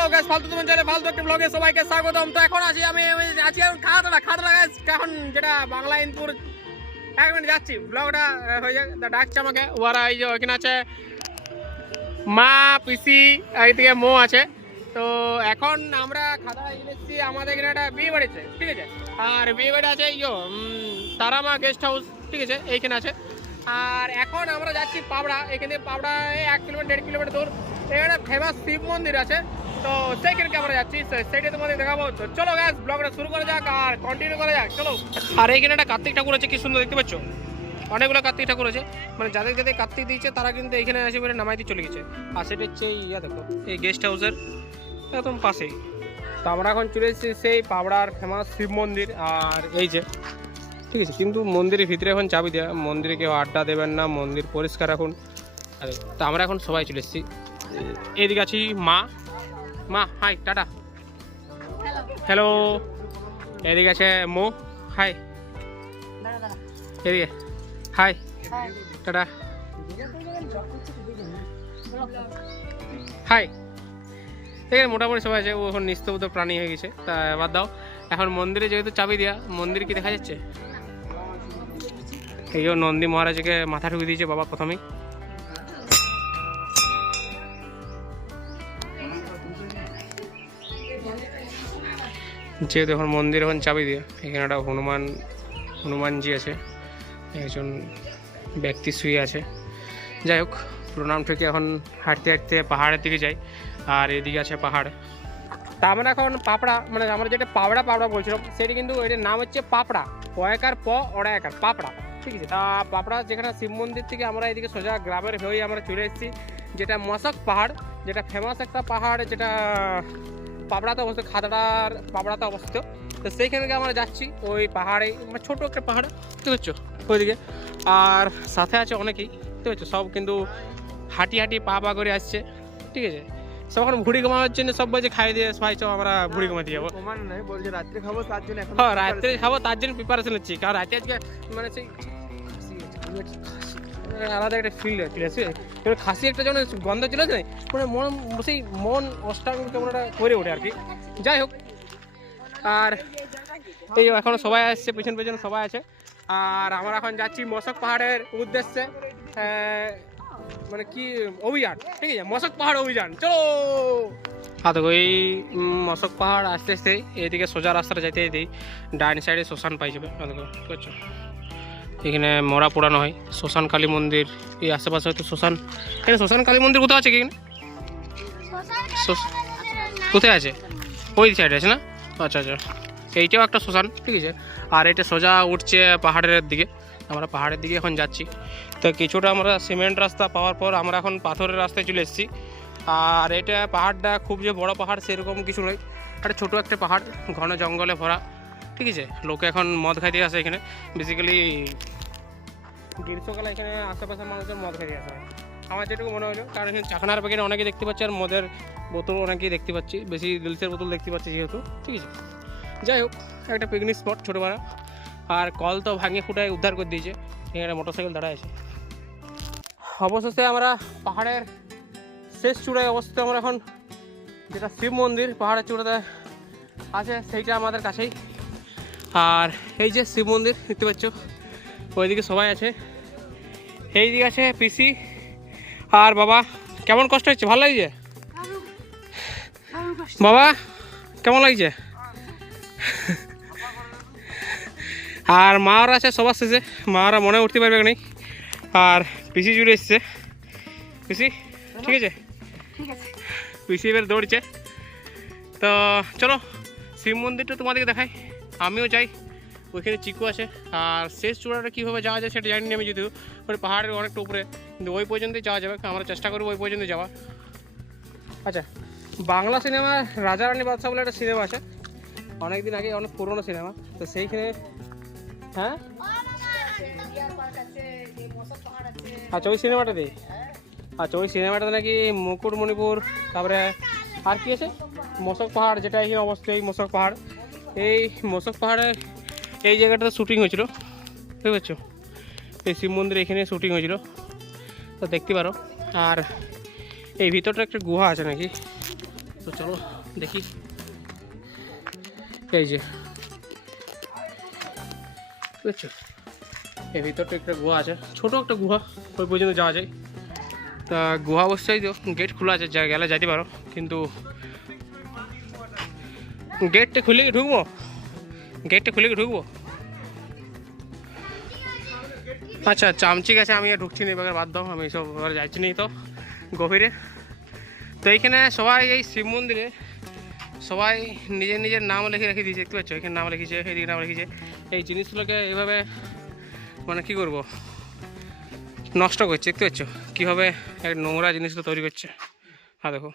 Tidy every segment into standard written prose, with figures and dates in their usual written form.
Hello guys, ফালতু তোমার চ্যানেলে ফালতু একটা ব্লগে সবাইকে স্বাগতম। তো এখন আমি আছি এখন খাতড়া গাইস, এখন যেটা বাংলা ইনপুর 1 মিনিট যাচ্ছি, ব্লগটা হয়ে যাক। ডাকছে আমাকে ওরা, এই যে ওইখানে আছে মা, পিসি, এইদিকে মো আছে। তো এখন আমরা খাতড়া এসেছি, আমাদের এখানে একটা বিয়ে বাড়িতে, ঠিক আছে। আর বিয়ে বাড়ি আছে এই যে তারামা গেস্ট হাউস, ঠিক আছে, এইখানে আছে। আর এখন আমরা যাচ্ছি পাবড়া, এখানে পাবড়া 1 কিলোমিটার 1.5 কিলোমিটার দূর এখানে ফেমাস শিব মন্দির আছে। তো সেইখানে আমরা যাচ্ছি, সেইটা তোমাদের দেখাবো। তো চলো গাইস, ব্লগটা শুরু করা যাক আর কন্টিনিউ করা যাক, চলো। আর এইখানে একটা কার্তিক ঠাকুর আছে, কি সুন্দর দেখতে পাচ্ছ, অনেকগুলো কার্তিক ঠাকুর আছে। মানে যাদের যাদের কার্তিক দিয়েছে তারা কিন্তু এখানে এসে করে নামাই দিয়ে চলে গেছে। আর সেটা হচ্ছে দেখো এই গেস্ট হাউসের একদম পাশেই। তো আমরা এখন চলে এসেছি সেই পাবড়ার ফেমাস শিব মন্দির। আর এই যে ঠিক আছে, কিন্তু মন্দিরের ভিতরে এখন চাবি দেওয়া, মন্দিরে কেউ আড্ডা দেবেন না, মন্দির পরিষ্কার রাখুন। তো আমরা এখন সবাই চলে এসেছি। এদিকে আছি মা হাই টাটা, হ্যালো। এদিকে আছে মো, হাই। এদিকে হাই টাটা, হাই। ঠিক আছে, মোটামুটি সবাই আছে। ও এখন নিস্তব্ধ প্রাণী হয়ে গেছে। তা বাদ দাও, এখন মন্দিরে যেহেতু চাবি দেওয়া, মন্দির কি দেখা যাচ্ছে? এই যে নন্দী মহারাজকে মাথা ঠুকে দিয়েছে বাবা প্রথমেই। যেহেতু এখন মন্দির এখন চাবি দিয়ে, এখানে একটা হনুমানজি আছে, একজন ব্যক্তি শুয়ে আছে। যাই হোক, প্রণাম থেকে এখন হাঁটতে হাঁটতে পাহাড়ের দিকে যাই। আর এদিকে আছে পাহাড়। তা আমরা এখন পাপড়া, মানে আমরা যেটা পাবড়া বলছিলাম, সেটা কিন্তু এটার নাম হচ্ছে পাপড়া, পয়কার প অড়ায়কার পাপড়া, ঠিক আছে। তা পাপড়া যেখানে শিব মন্দির থেকে আমরা এদিকে সোজা গ্রামের হয়ে আমরা চলে এসেছি, যেটা মশক পাহাড়, যেটা ফেমাস একটা পাহাড়, যেটা পাবড়াতে অবস্থিত, খাতড়ার পাবড়াতে অবস্থিত। তো সেইখানে আমরা যাচ্ছি, ওই পাহাড়ে, মানে ছোটো একটা পাহাড়, বুঝতে পারছো, ওইদিকে। আর সাথে আছে অনেকেই, বুঝতে পারছো, সব কিন্তু হাঁটি পা করে আসছে, ঠিক আছে। সব এখন ভুড়ি কমানোর জন্য সব বলছে খাই দিয়ে সবাই, চো আমরা ভুড়ি কমাতে যাবো। রাত্রে খাবো তার জন্য, হ্যাঁ রাত্রে খাবো তার জন্য প্রিপারেশন হচ্ছি। কারণ রাতে আজকে মানে সেই আলাদা একটা ফিল আছে, খাসি একটা যখন গন্ধ চলে যায়, মানে সেই মন অষ্টাঙ্গ কেমন একটা করে ওঠে আর কি। যাই হোক, আর এই এখনো সবাই আসছে, পেছন সবাই আছে। আর আমরা এখন যাচ্ছি মশক পাহাড়ের উদ্দেশ্যে, মানে কি অভিযান, ঠিক আছে, মশক পাহাড় অভিযান, চলো। হ্যাঁ দেখো, এই মশক পাহাড় আস্তে আস্তে এইদিকে সোজা রাস্তাটা যাইতে যেতেই ডাইন সাইডে শ্মশান পাই যাবে। দেখো বুঝছো, এখানে মরা পোড়ানো হয়। শ্মশান কালী মন্দির এই আশেপাশে হয়তো শ্মশান, এখানে শ্মশান কালী মন্দির কোথাও আছে কি এখানে? কোথায় আছে? ওই সাইডে আছে না? আচ্ছা, এইটাও একটা শ্মশান, ঠিক আছে। আর এটা সোজা উঠছে পাহাড়ের দিকে, আমরা পাহাড়ের দিকে এখন যাচ্ছি। তো কিছুটা আমরা সিমেন্ট রাস্তা পাওয়ার পর আমরা এখন পাথরের রাস্তায় চলে এসেছি। আর এটা পাহাড়টা খুব যে বড় পাহাড় সেরকম কিছু নয়, একটা ছোটো একটা পাহাড়, ঘন জঙ্গলে ভরা, ঠিক আছে। লোকে এখন মদ খাইতে আসে এখানে, বেসিক্যালি গ্রীষ্মকালে এখানে আশেপাশের মানুষের মদ খাইতে আসে আমার যেটুকু মনে হলো। কারণ এখানে চাখানার প্যাকেট অনেকেই দেখতে পাচ্ছি, আর মদের বোতল অনেকেই দেখতে পাচ্ছি, বেশি দিলসের বোতল দেখতে পাচ্ছি যেহেতু, ঠিক আছে। যাই হোক, একটা পিকনিক স্পট ছোটোবেলা। আর কল তো ভাঙে ফুটায় উদ্ধার করে দিয়েছে, এখানে মোটরসাইকেল দাঁড়ায় আছে। অবশেষে আমরা পাহাড়ের শেষ চূড়ায় অবস্থিত। আমরা এখন যেটা শিব মন্দির পাহাড়ের চূড়াতে আছে, সেইটা আমাদের কাছেই। আর এই যে শিব মন্দির দেখতে পাচ্ছ, ওইদিকে সবাই আছে, এইদিকে আছে পিসি আর বাবা। কেমন কষ্ট হচ্ছে? ভালো লাগছে বাবা? কেমন লাগছে? আর মারা আছে সবার শেষে, মারা মনে উঠতে পারবে না। আর পিসি জুড়ে এসছে, পিসি ঠিক আছে, পিসি এবার দৌড়ছে। তো চলো শিব মন্দিরটা তোমাদেরকে দেখাই, আমিও যাই। ওইখানে চিকু আছে। আর শেষ চূড়াটা কীভাবে যাওয়া যায় সেটা জানি না আমি, যদিও ওই পাহাড়ের অনেকটা উপরে, কিন্তু ওই পর্যন্তই যাওয়া যাবে, আমরা চেষ্টা করবো ওই পর্যন্ত যাওয়া। আচ্ছা, বাংলা সিনেমা রাজা রানী বাদশা বলে একটা সিনেমা আছে, অনেকদিন আগে, অনেক পুরোনো সিনেমা। তো সেইখানে, হ্যাঁ আচ্ছা ওই সিনেমাটা দিই, আচ্ছা ওই সিনেমাটাতে নাকি মুকুটমণিপুর, তারপরে আর কি আছে মশক পাহাড়, যেটা এখানে অবস্থিত, এই মশক পাহাড়, এই মশক পাহাড়ে এই জায়গাটাতে শ্যুটিং হয়েছিল, বুঝতে পারছো। এই শিব মন্দির এখানে শ্যুটিং হয়েছিল, তো দেখতে পারো। আর এই ভিতরটা একটা গুহা আছে নাকি, তো চলো দেখি। এই যে বুঝছো, এই ভিতরটা একটা গুহা আছে, ছোট একটা গুহা, ওই পর্যন্ত যাওয়া যায়। তা গুহা অবশ্যই তো গেট খোলা আছে, যা গেলে যাইতে পারো, কিন্তু গেটটা খুলে কি ঢুকবো? গেটটা খুলে কি ঢুকবো? আচ্ছা চামচি গেছে, আমি আর ঢুকছি না, এবার বাদ দাও, আমি সব এবার যাচ্ছি নি তো গভীরে। তো এইখানে সবাই এই শিব মন্দিরে সবাই নিজের নিজের নাম লিখে রেখে দিয়েছে, দেখতে পাচ্ছ, এখানে নাম লিখেছে, এদিকে নাম লিখেছে। এই জিনিসগুলোকে এইভাবে মানে কী করবো, নষ্ট করছে, দেখতে পাচ্ছ কীভাবে এক নোংরা জিনিসগুলো তৈরি করছে। হ্যাঁ দেখো,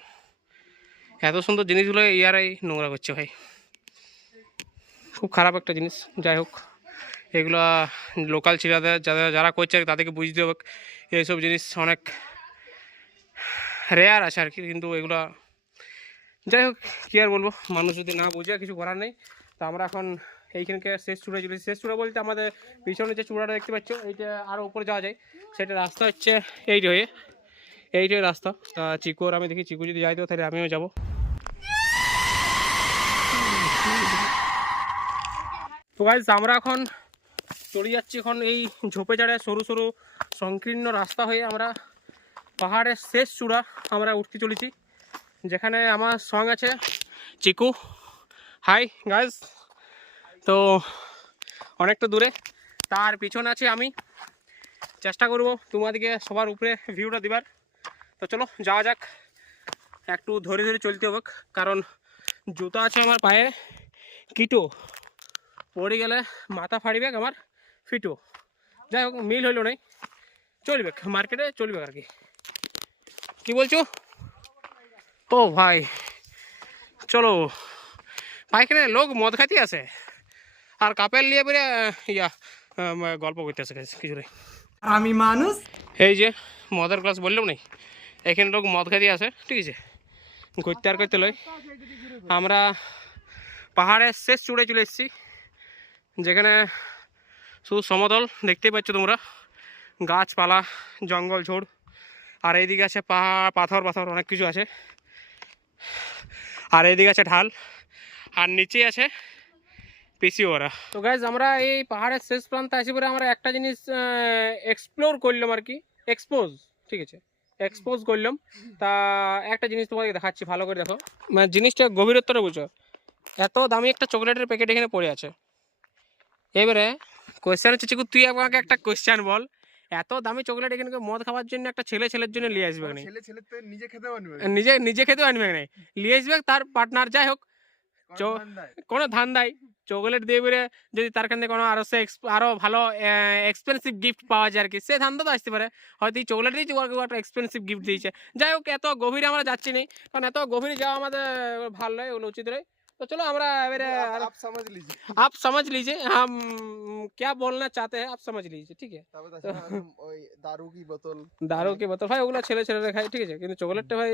এত সুন্দর জিনিসগুলো ইয়ারাই নোংরা করছে ভাই, খুব খারাপ একটা জিনিস। যাই হোক, এগুলো লোকাল ছেলেদের যারা করছে তাদেরকে বুঝতে হবে এইসব জিনিস অনেক রেয়ার আছে আর কি, কিন্তু এগুলো যাই হোক কী আর বলবো, মানুষ যদি না বুঝে কিছু করার নেই। তো আমরা এখন এইখানকে শেষ চূড়ায় চলেছি। শেষ চূড়া বলতে আমাদের পিছনে যে চূড়াটা দেখতে পাচ্ছ, এইটা আরও উপরে যাওয়া যায়, সেটা রাস্তা হচ্ছে এইটাই রাস্তা। তা চিকু আর আমি দেখি, চিকু যদি যাই তো তাহলে আমিও যাবো। তো গাইস আমরা এখন চলে যাচ্ছি এখন এই ঝোপে ঝাড়ে সরু সরু সংকীর্ণ রাস্তা হয়ে আমরা পাহাড়ের শেষ চূড়া আমরা উঠতে চলেছি, যেখানে আমার সঙ্গ আছে চিকু। Hi guys. তো অনেকটা দূরে, তার পিছনে আছে আমি। চেষ্টা করব তোমাদেরকে সবার উপরে ভিউটা দিবার। তো চলো যাওয়া যাক, একটু ধরে ধরে চলতে হবে, কারণ জুতা আছে আমার পায়ে কিটো, পড়ে গেলে মাথা ফাড়িবে আমার ফিটো। যাই হোক মিল হইল নাই, চলবে মার্কেটে চলবে আর কি। কি বলছো? ও ভাই চলো, পাইখানে লোক মদ খাইতে আছে আর কাপেল নিয়ে বেরে ইয়া গল্প করতে আছে কিছু নেই। আমি মানুষ, এই যে মদের ক্লাস বললাম নাই, এখানে লোক মদ খাইতে আছে, ঠিক আছে, করতে আর করতে লই। আমরা পাহাড়ের শেষ চূড়ে চলে এসেছি, যেখানে শুধু সমতল দেখতেই পাচ্ছ তোমরা, গাছপালা জঙ্গল ঝোড়, আর এইদিকে আছে পাহাড়, পাথর অনেক কিছু আছে, আর এইদিকে আছে ঢাল, আর নিচে আছে পিসিওরা। তো গাইজ আমরা এই পাহাড়ের শেষ প্রান্তে আসি পরে আমরা একটা জিনিস এক্সপ্লোর করলাম আর কি, ঠিক আছে, এক্সপোজ করলাম। তা একটা জিনিস তোমাকে দেখাচ্ছি, ভালো করে দেখো, মানে জিনিসটা গভীরত্বটা বুঝো। এত দামি একটা চকলেটের প্যাকেট এখানে পড়ে আছে। এবারে কোয়েশ্চেন হচ্ছে চিকু, তুই আমাকে একটা কোয়েশ্চেন বল, এত দামি চকলেট এখানে মদ খাওয়ার জন্য একটা ছেলের জন্য নিয়ে আসবে না, নিজে খেতেও আনবে না, নিয়ে আসবে তার পার্টনার, যাই হোক কোনো ধান্দায় চকলেট দিয়ে বেরে যদি তার কাছে কোনো আরো ভালো এক্সপেন্সিভ গিফট পাওয়া যায় আর কি, সে ধান্দা তো আসতে পারে, হয়তো এই চকলেট দিয়েছে একটা এক্সপেন্সিভ গিফট দিয়েছে। যাই হোক এত গভীরে আমরা যাচ্ছি না, কারণ এত গভীরে যাওয়া আমাদের ভালো নয়, উচিত নয়। तो चलो हमारा आप समझ लीजिए हम क्या बोलना चाहते हैं, आप समझ लीजिए, ठीक है। दारू की बोतल ভাই ওগুলো ছেলে খায়, ঠিক আছে, কিন্তু চকলেটটা ভাই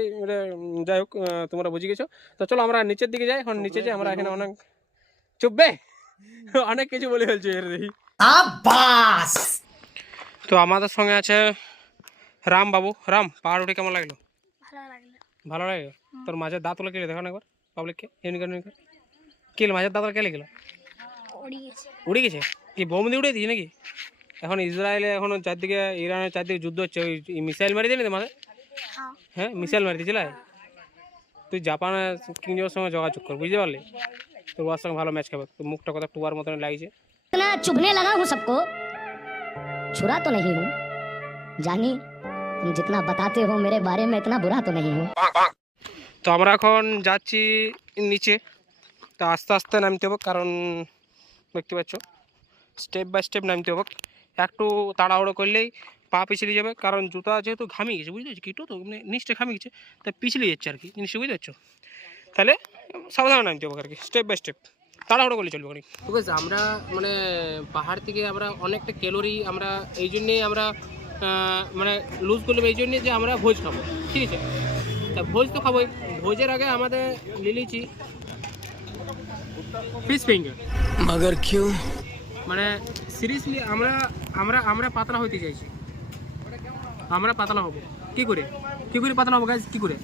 যাই হোক তোমরা বুঝে গেছো। তো চলো আমরা নিচের দিকে যাই, এখন নিচে যাই আমরা, এখানে অনেক চুপবে অনেক কিছু বলে ফেলছো এর দেখি। তো আমাদের সঙ্গে আছে রাম বাবু। রাম, পাহাড় উঠে কেমন লাগলো? ভালো লাগলো। তোর মাঝের দাঁতগুলো কেটে দেখানো একবার পাবলিককে, কি মাঝের দাঁতগুলো কেটে গেল, উড়ে গেছে কি বোম দিয়ে উড়ে দিয়েছে নাকি? এখন ইসরায়েলে এখন চারদিকে ইরানের চারদিকে যুদ্ধ হচ্ছে, ওই মিসাইল মারি দিলি তোমাদের? হ্যাঁ মিসাইল মারি দিয়েছিল। তুই জাপানের কিংজোর সঙ্গে যোগাযোগ কর, বুঝতে পারলি, তোর ওর সঙ্গে ভালো ম্যাচ খাবে। তোর মুখটা কথা টুয়ার মতন লাগছে। चुभने लगा हूँ सबको, छुरा तो नहीं हूँ, जानी तुम जितना बताते हो मेरे बारे में इतना बुरा तो नहीं हूँ। তো আমরা এখন যাচ্ছি নিচে, তো আস্তে আস্তে নামতে হবে, কারণ দেখতে পাচ্ছ স্টেপ বাই স্টেপ নামতে হবে, একটু তাড়াহুড়ো করলেই পা পিছলে যাবে, কারণ জুতা যেহেতু ঘামিয়ে গেছে, বুঝতে পারছি কিটো তো মানে নিচটা ঘামিয়ে গেছে, তাই পিছলে যাচ্ছে আর কি জিনিসটা, বুঝতে পারছো। তাহলে সাবধানে নামতে হবে আর কি, স্টেপ বাই স্টেপ, তাড়াহুড়ো করলে চলবে অনেক। ঠিক আছে, আমরা মানে পাহাড় থেকে আমরা অনেকটা ক্যালোরি আমরা এই জন্যেই আমরা মানে লুজ করলাম, এই জন্যে যে আমরা ভোজ খাবো, ঠিক আছে। তা ভোজ তো খাবোই, ভোজের আগে আমাদের লিলিছি ফিশ ফিঙ্গার। मगर क्यों? মানে সিরিয়াসলি আমরা পাতলা হইতে চাইছি, আমরা পাতলা হব। কি করে পাতলা হবো গাইজ, কি করে?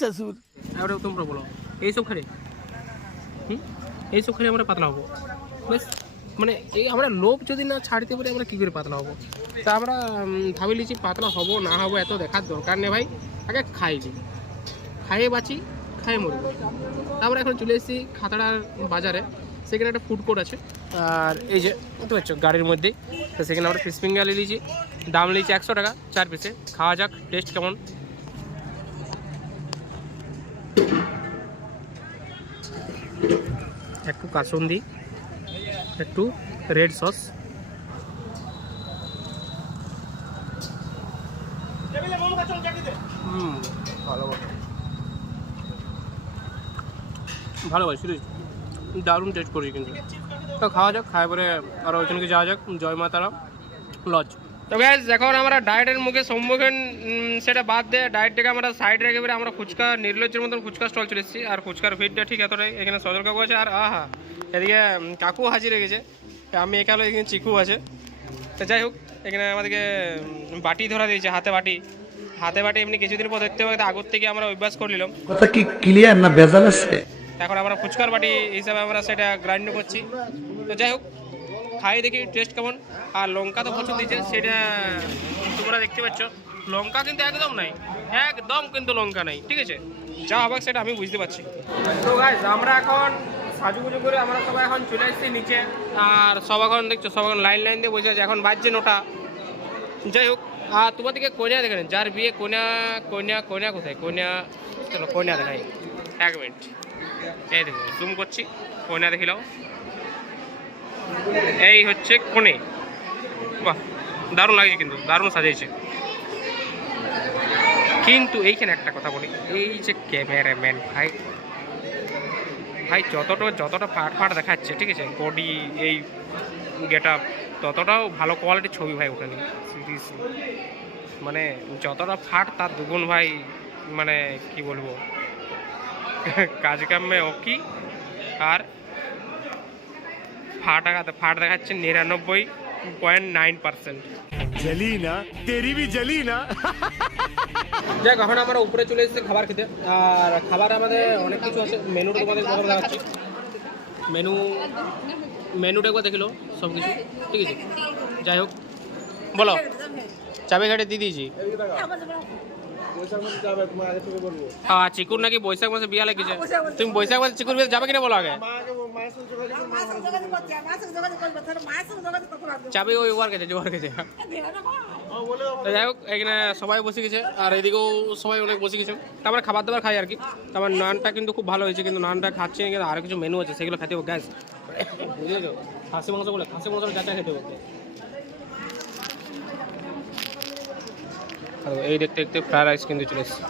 ससुर এবারে তোমরা বলো এইসব খেলে এইসব খেলে আমরা পাতলা হবো বেশ, মানে এই আমরা লোভ যদি না ছাড়তে পারি আমরা কী করে পাতলা হবো। তা আমরা ভাবি লিছি পাতলা হবো না হবো এত দেখার দরকার নেই ভাই, আগে খাইছি, খাইয়ে বাঁচি খাইয়ে মরবো। তারপরে এখন চলে এসেছি খাতড়ার বাজারে, সেখানে একটা ফুড কোর্ট আছে, আর এই যে বুঝতে পারছো গাড়ির মধ্যেই, তো সেখানে আমরা ফিশ ফিঙ্গার নিয়েছি, দাম নিয়েছি 100 টাকা 4 পিসে। খাওয়া যাক, টেস্ট কেমন। একটু কাসুন্দি, একটু রেড সস, ভালো ভাই, সিরিয়াস দারুণ টেস্ট করেছি কিন্তু। তো খাওয়া যাক, খাওয়ার পরে আরও ওইখানে যাওয়া যাক, জয় মা তারা লজ। তো গ্যাস এখন আমরা ডায়েটের মুখে সম্মুখীন, সেটা বাদ দিয়ে ডায়েটটাকে আমরা সাইড রেখে পরে আমরা ফুচকা নির্লজ্জের মতন ফুচকা স্টল চলে এসেছি। আর ফুচকার ভিড়টা ঠিক এতটাই, এখানে সজল কাকু আছে, আর আহা এদিকে কাকু হাজির রেখেছে, আমি একালো, এখানে চিকু আছে। তো যাই হোক, এখানে আমাদেরকে বাটি ধরা দিয়েছে, হাতে বাটি এমনি কিছুদিন পর দেখতে হবে, আগর থেকে আমরা অভ্যাস করে নিলাম। কথা কি ক্লিয়ার না ভেজাল আছে? এখন আমরা ফুচকার বাটি হিসাবে আমরা সেটা গ্রাইন্ড করছি। তো যাই হোক, খাই দেখি টেস্ট কেমন। আর লঙ্কা তো প্রচুর দিয়েছে, সেটা তোমরা দেখতে পাচ্ছ, লঙ্কা কিন্তু একদম নাই, একদম কিন্তু লঙ্কা নাই, ঠিক আছে, যা হবে সেটা আমি বুঝতে পারছি। তো গাইস আমরা এখন সাজুগুজু করে আমরা সবাই এখন চলে এসেছি নিচে, আর সব এখন দেখছো সব এখন লাইন দিয়ে বসে আছে, এখন বাজছে 9টা। যাই হোক, আর তোমার দিকে কন্যা দেখেন, যার বিয়ে কন্যা কোথায়, চলো কন্যা দেখাই 1 মিনিট। এই দেখো জুম করছি, কন্যা দেখিলাও, এই হচ্ছে কোণে। বাহ, দারুণ লাগছে কিন্তু, দারুণ সাজিয়েছে। কিন্তু এইখানে একটা কথা বলি, এই যে ক্যামেরাম্যান ভাই যতটা ফাট দেখাচ্ছে, ঠিক আছে, বডি এই গেট আপ, ততটাও ভালো কোয়ালিটির ছবি ভাই ওখানে, সিরিয়াসলি মানে যতটা ফাট তার দুগুণ ভাই, মানে কি বলবো, কাজ কামে ওকি। আর ফাট দেখাচ্ছে 99.9%। जली ना तेरी भी जली ना। যাক, এখন আমরা উপরে চলে এসেছি খাবার খেতে, আর খাবার আমাদের অনেক কিছু আছে। মেনুটা তোমাদের প্রথম দেখাচ্ছি, মেনুটা একবার দেখিলো সব কিছু, ঠিক আছে। যাই হোক, বলো, চাবি ঘাটে দিয়ে দিয়েছি। হ্যাঁ, চিকুর নাকি বৈশাখ মাসে বিয়া লেগেছে, তুমি বৈশাখ মাসে চিকুর বিয়ে যাবে কিনা বলো আগে। চাবি ওই ওয়ার গেছে, যাই হোক, এখানে সবাই বসে গেছে, আর এদিকেও সবাই অনেক বসে গেছে। তারপরে খাবার দাবার খাই আর কি। তারপর নানটা কিন্তু খুব ভালো হয়েছে, কিন্তু নানটা খাচ্ছি, কিন্তু আরও কিছু মেনু আছে, সেগুলো খেতে হবে। গ্যাস বুঝেছো, খাসি মাংস যাচা খেতে হবে। এই দেখতে দেখতে ফ্রাইড রাইস কিন্তু চলে এসছে।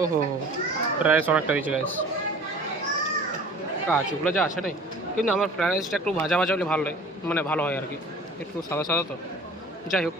ওহো, ফ্রাইড রাইস অনেকটা দিয়েছে গ্যাস, কাজগুলো যা আসে নাই, কিন্তু আমার ফ্রাইড রাইসটা একটু ভাজা হলে ভালো হয়, মানে ভালো হয় আর কি, একটু সাদা তো। যাই হোক,